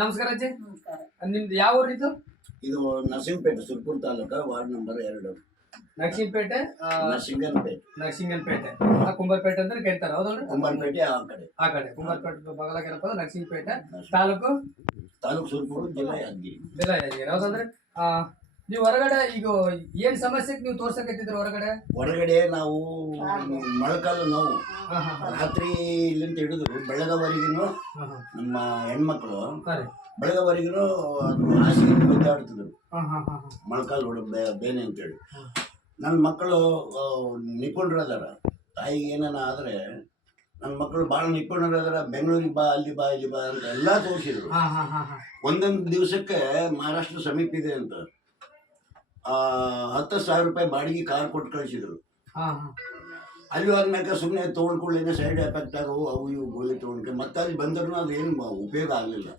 ನಮಸ್ಕಾರ ಅಜ್ಜಿ. ನಮಸ್ಕಾರ. ನಿಮ್ದು ಯಾವ ಊರು ಇದು? ಇದು ನರಸಿಂಹಪೇಟೆ, ಸುರ್ಪುರ ತಾಲೂಕ, ವಾರ್ಡ್ ನಂಬರ್ 2, ನರಸಿಂಹಪೇಟೆ. ನರಸಿಂಗನಪೇಟೆ ಕುಂಬಾರಪೇಟೆ ಅಂತ ಕೇಳ್ತಾರೆ, ಹೌದಲ್ರಿ? ಕುಂಬಾರಪೇಟೆ ಆ ಕಡೆ ಕುಂಬಾರಪೇಟೆ ಬಗಲಾಗಿರಪ್ಪ ನರಸಿಂಹಪೇಟೆ, ತಾಲೂಕು ಸುರ್ಪುರ, ಜಿಲ್ಲಾ ಯಾದಗಿರಿ. ಹೌದಲ್ರಿ? ನೀವು ಹೊರಗಡೆ ಈಗ ಏನ್ ಸಮಸ್ಯೆಗೆ ನೀವು ತೋರ್ಸಕತ್ತಿದ್ರಿ ಹೊರಗಡೆ? ನಾವು ಮೊಳಕಾಲು ನೋವು ರಾತ್ರಿ ಇಲ್ಲಿಂದ ಹಿಡಿದ್ರು ಬೆಳಗವರೆಗೂ ನಮ್ಮ ಹೆಣ್ಮಕ್ಳು ಬೆಳಗವರೆಗೂ ಹಾಸಿಗೆ ಬಿದ್ದಾಡ್ತಿದ್ರು, ಮೊಳಕಾಲು ಬೇನೆ ಅಂತೇಳಿ. ನನ್ನ ಮಕ್ಕಳು ನಿಪುಣರದಾರ, ತಾಯಿಗೆ ಏನಾನ ಆದರೆ ನನ್ನ ಮಕ್ಕಳು ಭಾಳ ನಿಪುಣರದಾರ. ಬೆಂಗಳೂರಿಗೆ ಬಾ, ಅಲ್ಲಿ ಬಾ, ಇಲ್ಲಿ ಬಾ ಅಂತ ಎಲ್ಲ ತೋರಿಸಿದ್ರು. ಒಂದೊಂದು ದಿವಸಕ್ಕೆ ಮಹಾರಾಷ್ಟ್ರ ಸಮೀಪ ಇದೆ ಅಂತ 10,000 ರೂಪಾಯಿ ಬಾಡಿಗೆ ಕಾರ್ ಕೊಟ್ಟು ಕಳಿಸಿದ್ರು. ಅಲ್ಲಿ ಹೋದ್ಮ್ಯಾಕ ಸುಮ್ಮನೆ ತೊಗೊಂಡ್ಕೊಳ್ಳೇನೆ ಸೈಡ್ ಎಫೆಕ್ಟ್ ಆಗವು, ಅವು ಇವು ಗೋಲಿ ತೊಗೊಂಡ್ಕೆ ಮತ್ತೆ ಅಲ್ಲಿ ಬಂದ್ರೂ ಅದೇನು ಉಪಯೋಗ ಆಗಲಿಲ್ಲ.